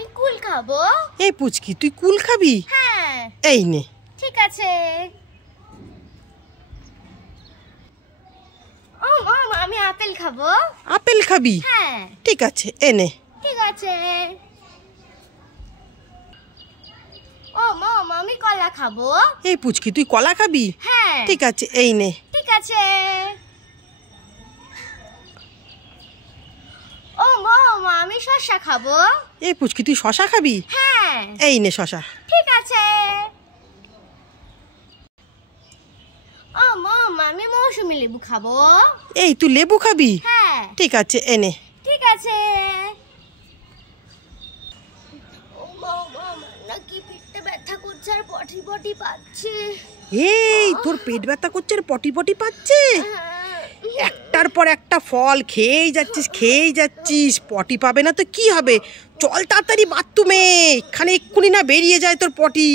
আমি কুল খাবো। এই পুচকি তুই কুল খাবি? হ্যাঁ। এই নে। ঠিক আছে। আমি আপেল খাবো। আপেল খাবি? হ্যাঁ। ঠিক আছে এনে। ঠিক আছে। মম আমি কলা খাবো। এই পুচকি তুই কলা খাবি? হ্যাঁ। ঠিক আছে এই নে। ঠিক আছে। মম আমি শসা খাবো। এই পুচকি তুই শশা খাবি? হ্যাঁ। এই নে শশা। ঠিক আছে। মম আমি মৌসুমী লেবু খাবো। এই তুই লেবু খাবি? হ্যাঁ। ঠিক আছে এনে। ঠিক আছে। নাকি পেটটা ব্যথা করছে আর পটি পটি পাচ্ছে। এই তোর পেট ব্যথা করছে আর পটি পটি পাচ্ছে? একটার পর একটা ফল খেয়েই যাচ্ছিস, পটি পাবে না তো কি হবে? চল তাড়াতাড়ি বাথরুমে, এখানে এক্ষুনি না বেরিয়ে যায় তোর পটি।